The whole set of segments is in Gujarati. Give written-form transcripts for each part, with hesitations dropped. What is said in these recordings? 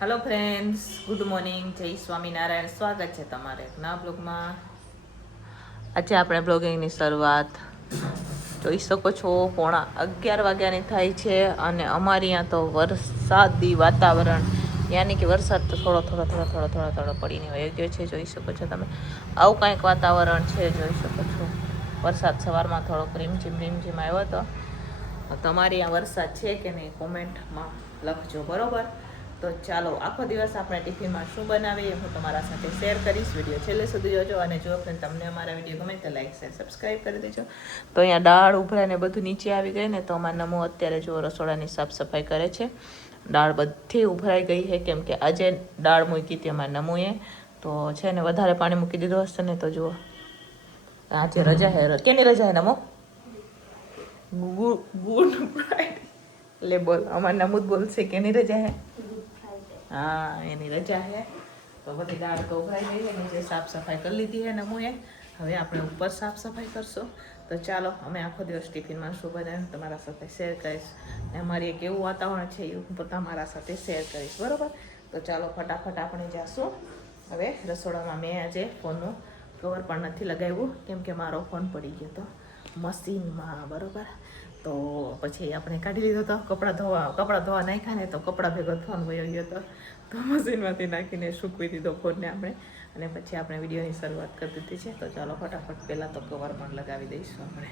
હેલો ફ્રેન્ડ્સ, ગુડ મોર્નિંગ, જય સ્વામિનારાયણ. સ્વાગત છે તમારે એક નવા બ્લોગમાં. આજે આપણે બ્લોગિંગની શરૂઆત જોઈ શકો છો 11:15 વાગ્યાની થાય છે અને અમારી ત્યાં તો વરસાદી વાતાવરણ, યાની કે વરસાદ તો થોડો પડીને વહી ગયો છે. જોઈ શકો છો તમે, આવું કંઈક વાતાવરણ છે. જોઈ શકો છો, વરસાદ સવારમાં થોડોક રીમઝીમ આવ્યો હતો. તમારી ત્યાં વરસાદ છે કે નહીં કોમેન્ટમાં લખજો, બરોબર? તો ચાલો, આખો દિવસ આપણે ટિફિનમાં શું બનાવીએ હું તમારા સાથે શેર કરીશ. વિડીયો છેલ્લે સુધી જોજો અને જો ફ્રેન્ડ તમને અમારા વિડીયો ગમે તો લાઈક શેર સબસ્ક્રાઈબ કરી દેજો. તો અહીંયા દાળ ઉભરાઈને બધું નીચે આવી ગઈ ને, તો અમારા નમો અત્યારે જો રસોડાની સાફ સફાઈ કરે છે. દાળ બધી ઉભરાઈ ગઈ છે કેમ કે આજે દાળ મૂકી હતી અમારા નમુએ, તો છે ને વધારે પાણી મૂકી દીધું હશે ને. તો જુઓ, આજે રજા હે. કેની રજા હે નમો? Good Friday. લે બોલ, અમારા નમૂદ બોલશે કેની રજા હે? હા, એની રજા છે. તો બધી દાળ તો ઉભરાઈ ગઈ છે, નીચે સાફ સફાઈ કરી લીધી છે નમુએ. હવે આપણે ઉપર સાફ સફાઈ કરશું. તો ચાલો, અમે આખો દિવસ ટિફિનમાં શું બનાવ્યું તમારા સાથે શેર કરીશ. ને અમારી એક એવું વાતાવરણ છે એ હું તમારા સાથે શેર કરીશ, બરાબર? તો ચાલો ફટાફટ આપણે જાશું હવે રસોડામાં. મેં આજે ફોનનું કવર પણ નથી લગાવ્યું કેમ કે મારો ફોન પડી ગયો હતો મશીનમાં, બરાબર? તો પછી આપણે કાઢી લીધો હતો. કપડાં ધોવા નાખ્યા ને તો કપડાં ભેગો ફોન વયો ગયો હતો, તો મશીનમાંથી નાખીને સૂકવી દીધો ફોનને આપણે. અને પછી આપણે વિડીયોની શરૂઆત કરી દીધી છે. તો ચાલો ફટાફટ પહેલાં તો કવર પણ લગાવી દઈશું આપણે.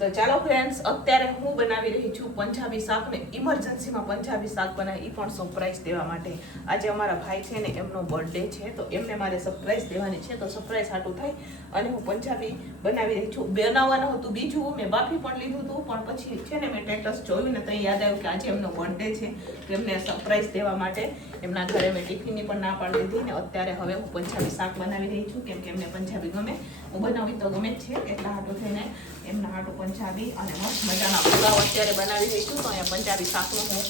તો ચાલો ફ્રેન્ડ્સ, અત્યારે હું બનાવી રહી છું પંજાબી શાક. ને ઇમરજન્સીમાં પંજાબી શાક બનાવી, એ પણ સરપ્રાઈઝ દેવા માટે. આજે અમારા ભાઈ છે ને, એમનો બર્થડે છે, તો એમને મારે સરપ્રાઈઝ દેવાની છે. તો સરપ્રાઈઝ હાટું થાય અને હું પંજાબી બનાવી રહી છું. બનાવવાનું હતું બીજું, મેં બાફી પણ લીધું હતું, પણ પછી છે ને મેં સ્ટેટસ જોયું ને તો યાદ આવ્યું કે આજે એમનો બર્થડે છે, તો એમને સરપ્રાઈઝ દેવા માટે એમના ઘરે મેં ટિફિનની પણ ના પાડી દીધી. ને અત્યારે હવે હું પંજાબી શાક બનાવી રહી છું કેમ કે એમને પંજાબી ગમે. હું બનાવી તો ગમે જ છે, એટલા હાટું થઈને એમના હાટું પંજાબી અને મસ્ત મજાના પુલાવ અત્યારે બનાવી રહી છું. તો અહીંયા પંજાબી શાકનું હું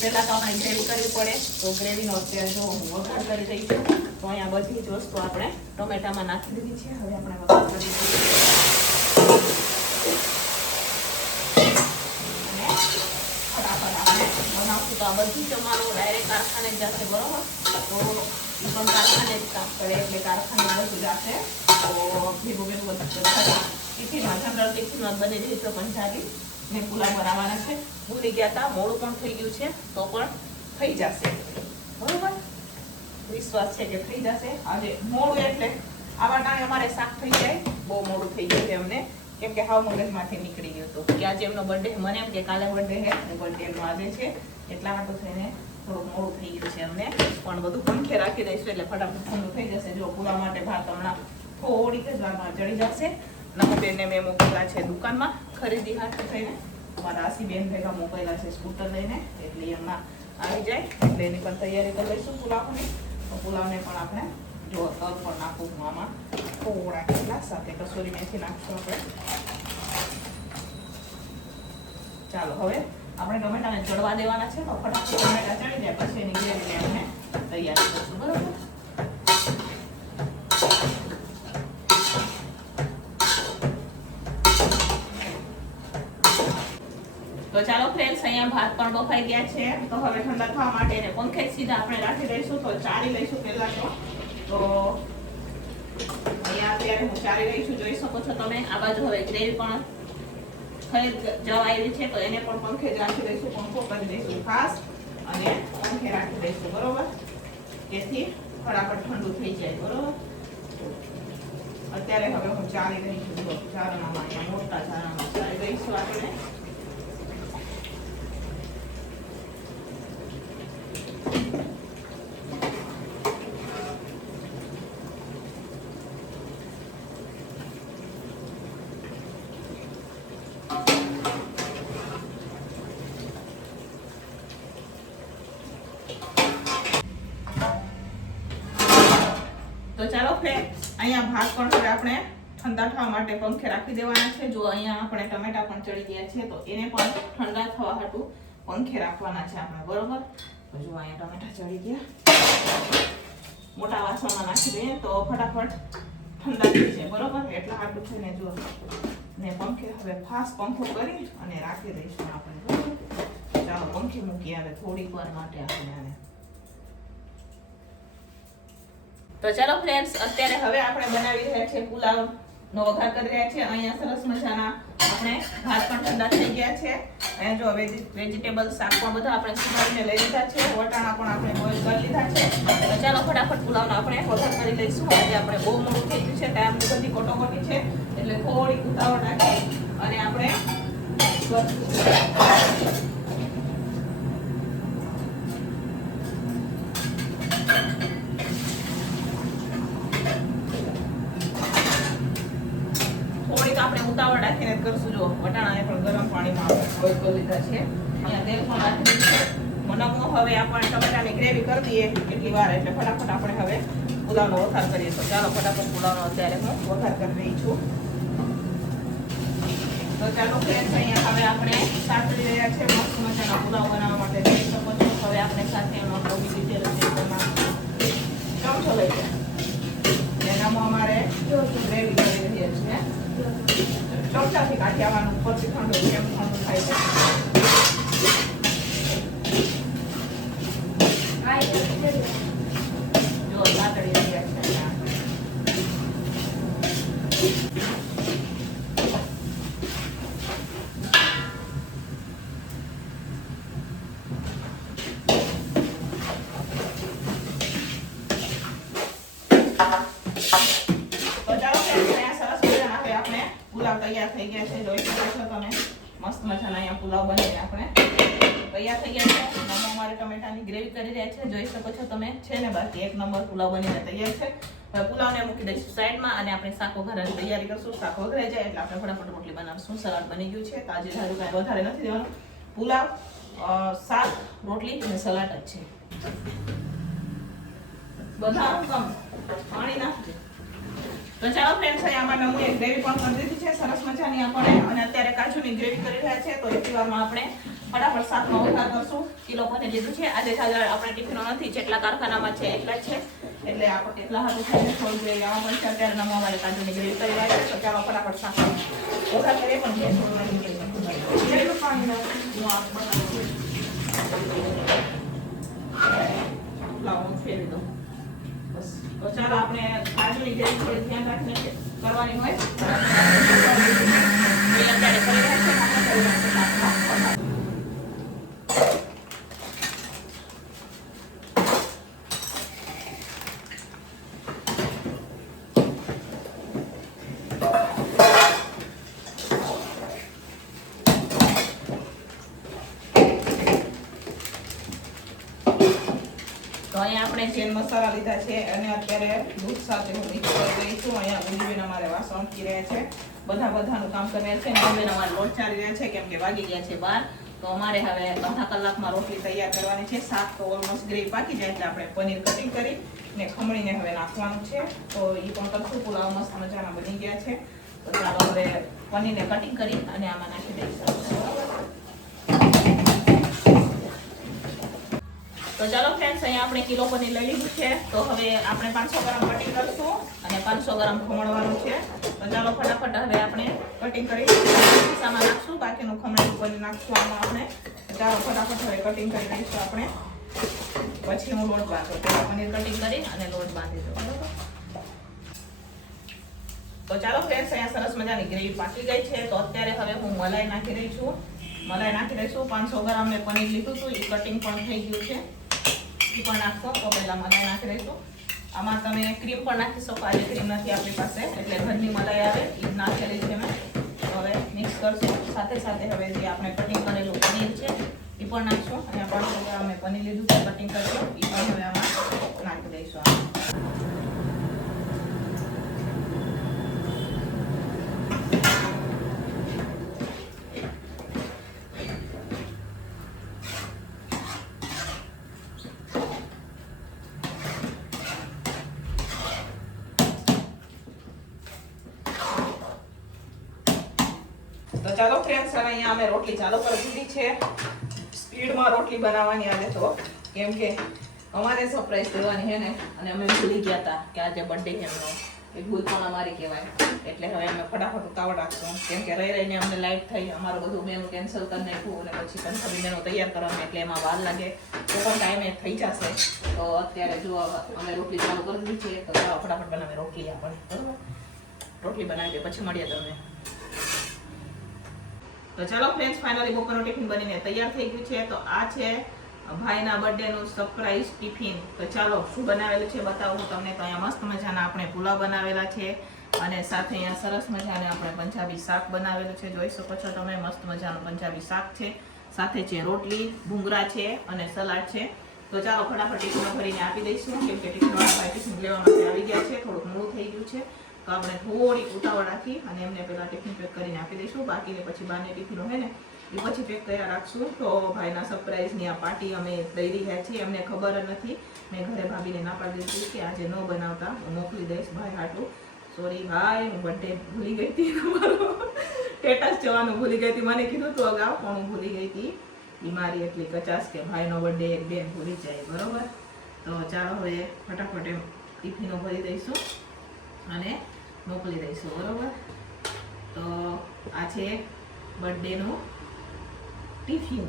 પહેલાં તો આપણે ગ્રેવી કરવી પડે, તો ગ્રેવીનો અત્યારે જો હું વઘાર કરી રહી છું. તો અહીંયા બધી જ વસ્તુ આપણે ટોમેટામાં નાખી દીધી છે. હવે આપણે વઘાર કરી દઈશું અને ફટાફટ આપણે બનાવશું. તો આ બધું જ અમારું ડાયરેક્ટ કારખાને જ જશે, બરોબર? તો એ પણ કારખાને જ કામ કરે એટલે કારખાને બધું જશે. તો ભેગું બધું ટિફિનમાં, જનરલ ટિફિનમાં બની રહી છે પંજાબી ને પુલાવ બનાવવાના છે. ભૂલી ગયા હતા, મોડું પણ થઈ ગયું છે, તો પણ થઈ જશે, બરોબર? વિશ્વાસ છે કે થઈ જશે. આજે મોડું એટલે આવા ટાણે અમારે શાક થઈ જાય. બહુ મોડું થઈ ગયું છે અમને કેમ કે હાવ મગજમાંથી નીકળી ગયું હતું કે આજે એમનો બર્થડે. મને એમ કે કાલે બર્થડે છે અને બર્થડે એમનો આજે છે, એટલા માટે થઈને થોડુંક મોડું થઈ ગયું છે અમને. પણ બધું પંખે રાખી દઈશું એટલે ફટાફટ ઠંડુ થઈ જશે. જો પુલાવ માટે ભાત હમણાં થોડીક જ વારમાં ચડી જશે. નમુબેનને મેં મોકલેલા છે દુકાનમાં ખરીદી હાથ થઈને. અમારા આસીબેન ભેગા મોકલેલા છે સ્કૂટર લઈને, એટલે એમાં આવી જાય એટલે એની પણ તૈયારી કરી લઈશું પુલાવની. તો પુલાવને પણ આપણે જો તલ પણ નાખું હું આમાં થોડા કેટલા, સાથે કસૂરી મેથી નાખશું આપણે. ચાલો, હવે આપણે ટમેટાને ચડવા દેવાના છે. તો ફટાફટ ટમેટા ચડી જાય પછી એની ગ્રેવીને આપણે તૈયાર કરીશું, બરોબર? તો ચાલો ફ્રેન્ડ્સ, અહીંયા ભાત પણ બફાઈ ગયા છે. તો હવે ઠંડા થવા માટે એને પંખે સીધા આપણે રાખી દઈશું. તો ચારી લઈશું પહેલા તો અહીંયા અત્યારે હું ચારી રહી છું, જોઈ શકો છો તમે. આ બાજુ હવે ગ્રેવી પણ થઈ જવા આવી છે, તો એને પણ પંખે જ રાખી દઈશું. પંખો કરી દઈશું ખાસ અને પંખે રાખી દઈશું, બરોબર? જેથી ફટાફટ ઠંડુ થઈ જાય, બરોબર? અત્યારે હવે હું ચારી રહી છું. ચારણામાં અહીંયા મોટા ચારણામાં ચારી રહીશું આપણે. તો ચાલો ફ્રેન્ડ, અહીંયા ભાત પણ હવે આપણે ઠંડા થવા માટે પંખે રાખી દેવાના છે. જો અહીંયા આપણે ટમેટા પણ ચડી ગયા છે, તો એને પણ ઠંડા થવા હાટું પંખે રાખવાના છે આપણે, બરોબર? તો જો અહીંયા ટમેટા ચડી ગયા, મોટા વાસણમાં નાખી દઈએ તો ફટાફટ ઠંડા થઈ જાય, બરોબર? એટલા હાટું થઈને જો ને પંખે હવે ફાસ્ટ પંખો કરી અને રાખી દઈશું આપણે, બરોબર? ચાલો પંખી મૂકીએ હવે થોડીક વાર માટે આપણે આને. તો ચાલો ફ્રેન્ડ્સ, અત્યારે હવે આપણે બનાવી રહ્યા છીએ પુલાવ નો વઘાર કરી રહ્યા છીએ. અહીંયા સરસ મજાના આપણે ભાત પણ ઠંડા થઈ ગયા છે. અહીંયા જો વેજીટેબલ શાક પણ બધા આપણે સુધારીને લઈ લીધા છે. વટાણા પણ આપણે બોઇલ કરી લીધા છે. તો ચાલો ફટાફટ પુલાવનો આપણે વઘાર કરી લઈશું. આજે આપણે બહુ મોડું થઈ ગયું છે, ટાઈમ બધી કટોકટી છે, એટલે થોડી ઉતાવળ રાખી અને આપણે ઉતાવળ રાખીને કરશું. જો વટાણાને પણ ગરમ પાણીમાં બોઇલ કરી લીધા છે. અહીંયા તેલ પણ રાખી દીધું છે. મનમો હવે આપણે ટમેટાની ગ્રેવી કરી દઈએ એટલી વાર, એટલે ફટાફટ આપણે હવે પુલાવનો વઘાર કરીએ. તો ચાલો ફટાફટ પુલાવનો અત્યારે હું વઘાર કરી રહી છું. તો ચાલો ફ્રેન્ડ્સ, અહીંયા હવે આપણે સાતરી રહ્યા છે મસ્ત મજાના પુલાવ બનાવવા માટે. જોઈ શકો છો. હવે આપણે સાથે એમાં કોબી ડિટેલ ચમચો લઈ ગયા. એનામાં અમારે ગ્રેવી કરી રહી છે. ચમચાથી કાઢી આવવાનું, ઉપરથી ઠંડુ કેમ ઠંડુ થાય છે. જો સાતળી રહ્યા છે. તૈયાર થઈ ગયા છે. જોઈ શકો છો તમે. મસ્ત મજાના અહીંયા પુલાવ બનીને આપણે તૈયાર થઈ ગયા છે. નમો અમારે ટમેટાની ગ્રેવી કરી રહ્યા છે. જોઈ શકો છો તમે. છે ને બાકી એક નંબર પુલાવ બનીને તૈયાર છે. હવે પુલાવને મૂકી દઈશું સાઈડમાં અને આપણે શાક વઘારવાની તૈયારી કરશું. શાક વઘરાઈ જાય એટલે આપણે ફટાફટ રોટલી બનાવશું. સલાડ બની ગયું છે. તાજી ધારું કાંઈ વધારે નથી દેવાનું. પુલાવ, શાક, રોટલી અને સલાડ જ છે. બધા પાણી નાખજો. તો ચાલો ફ્રેન્ડ્સ, આમાં નમૂએ ગ્રેવી પણ કરી દીધી છે સરસ મજાની આપણે. અને અત્યારે કાજુની ગ્રેવી કરી રહ્યા છે. તો એટલી વારમાં આપણે ફટાફટ શાકનો વઘાર કરશું. કિલો પનીર લીધું છે. આજે આપણે ટિફિનો નથી, જેટલા કારખાનામાં છે એટલા જ છે, એટલે આપણે એટલા હાથું થઈને થોડું ગ્રેવી આમાં પણ છે. અત્યારે નમો અમારે કાજુની ગ્રેવી કરી રહ્યા છે. તો ચાલો ફટાફટ શાકનો વઘાર કરીએ. પણ પાણી ફેરવી દો. તો ચાલો આપણે કાજુની ગ્રેવી થોડી ધ્યાન રાખીને કરવાની હોય. અત્યારે કરી રહ્યા છે. તો અહીંયા આપણે ચેન મસાલા લીધા છે અને અત્યારે દૂધ સાથે હું મિક્સ કરી રહી છું. અહીંયા ઉંજીબેન અમારે વાસણ મૂકી રહ્યા છે. બધાનું કામ કરી રહ્યા છે. ઉંજીબેન અમારે લોટ ચાલી રહ્યા છે, કેમ કે વાગી ગયા છે 12. તો અમારે હવે અડધા કલાકમાં રોટલી તૈયાર કરવાની છે. શાક તો ઓલમોસ્ટ ગ્રેવી પાકી જાય એટલે આપણે પનીર કટિંગ કરી ને ખમણીને હવે નાખવાનું છે. તો એ પણ કરશું. પુલાવ મસ્ત મજાના બની ગયા છે. તો ચાલો હવે પનીરને કટિંગ કરી અને આમાં નાખી દઈશું. તો ચાલો ફ્રેન્ડ્સ, અહીંયા આપણે કિલો પનીર લઈ લીધું છે. તો હવે આપણે 500 ગ્રામ કટિંગ કરશું અને 500 ગ્રામ ખમણવાનું છે. તો ચાલો ફટાફટ હવે આપણે કટિંગ કરી સામાં નાખશું. બાકીનું ખમણેલું પનીર નાખશું આમાં આપણે. ચાલો ફટાફટ હવે કટિંગ કરી દઈશું આપણે. પછી હું લોટ બાંધું. પહેલા પનીર કટિંગ કરી અને લોટ બાંધી દઉં. તો ચાલો ફ્રેન્ડ્સ, અહીંયા સરસ મજાની ગ્રેવી પાકી ગઈ છે. તો અત્યારે હવે હું મલાઈ નાખી રહી છું. 500 ગ્રામ મેં પનીર લીધું હતું. એ કટિંગ પણ થઈ ગયું છે. પણ નાખશો તો પહેલા મલાઈ નાખી દઈશું. આમાં તમે ક્રીમ પણ નાખી શકો. આજે ક્રીમ નથી આપણી પાસે, એટલે ઘરની મલાઈ આવે એ નાખેલી છે મેં. હવે મિક્સ કરશું. સાથે સાથે હવે જે આપણે કટિંગ કરેલું પનીર છે એ પણ નાખશું. અહીંયા 500 ગ્રામ મેં પનીર લીધું છે, કટિંગ કરશું. એ પણ હવે આમાં નાખી દઈશું. તો ચાલો ફ્રેન્ડ્સ, હવે અહીંયા અમે રોટલી ચાલુ કરી દીધી છે. સ્પીડમાં રોટલી બનાવવાની આજે તો, કેમ કે અમારે સરપ્રાઈઝ દેવાની છે ને, અને અમે ભૂલી ગયા હતા કે આજે બર્થડે છે એમનો, એ ભૂલ પણ અમારી કહેવાય. એટલે હવે અમે ફટાફટ ઉતાવળ રાખશું કેમ કે રહી રહીને અમને લાઈટ થઈ, અમારું બધું મેનુ કેન્સલ કરી નાખ્યું અને પછી પંજાબી મેનુ તૈયાર કરવાનું એટલે એમાં વાર લાગે તો પણ ટાઈમે થઈ જશે. તો અત્યારે જો અમે રોટલી ચાલુ કરી દીધી છે તો ચાલો ફટાફટ બનાવે રોટલી આપણે, બરોબર? રોટલી બનાવી દે પછી મળીએ તમે. તો ચાલો ફ્રેન્ડ્સ, ફાઇનલી બપોરનું ટિફિન બનીને તૈયાર થઈ ગયું છે. તો આ છે ભાઈના બર્થડેનું સરપ્રાઈઝ ટિફિન. તો ચાલો શું બનાવેલું છે બતાવું તમને. તો અહીંયા મસ્ત મજાના આપણે પુલાવ બનાવેલા છે અને સાથે અહીંયા સરસ મજાને આપણે પંજાબી શાક બનાવેલું છે. જોઈ શકો છો તમે, મસ્ત મજાનું પંજાબી શાક છે, સાથે છે રોટલી, ભૂંગળા છે અને સલાડ છે. તો ચાલો ફટાફટ ટિફિનો ભરીને આપી દઈશું કેમ કે ટિફિનવાળા ભાઈ ટિફિન લેવા માટે આવી ગયા છે. થોડુંક મોડું થઈ ગયું છે તો આપણે થોડી ઉતાવળ રાખી અને એમને પહેલાં ટિફિન પેક કરીને આપી દઈશું. બાકીને પછી બારની ટિફિનો હોય ને એ પછી પેક કર્યા રાખશું. તો ભાઈના સરપ્રાઈઝની આ પાર્ટી અમે દઈ રહ્યા છીએ. એમને ખબર જ નથી. મેં ઘરે ભાભીને ના પાડી દીધી કે આજે ન બનાવતા, હું મોકલી દઈશ ભાઈ હાટું. સોરી ભાઈ, હું બર્થડે ભૂલી ગઈ હતી, તમારો સ્ટેટસ જોવાનું ભૂલી ગઈ હતી. મને કીધું તું અગાઉ પણ હું ભૂલી ગઈ હતી. બીમારી એટલી કચાશ કે ભાઈનો બર્થડે એક બેન ભૂલી જાય, બરોબર? તો ચાલો હવે ફટાફટ એમ ટિફિનો ભરી દઈશું અને મોકલી દઈશું, બરોબર? તો આ છે બર્થડેનું ટિફિન.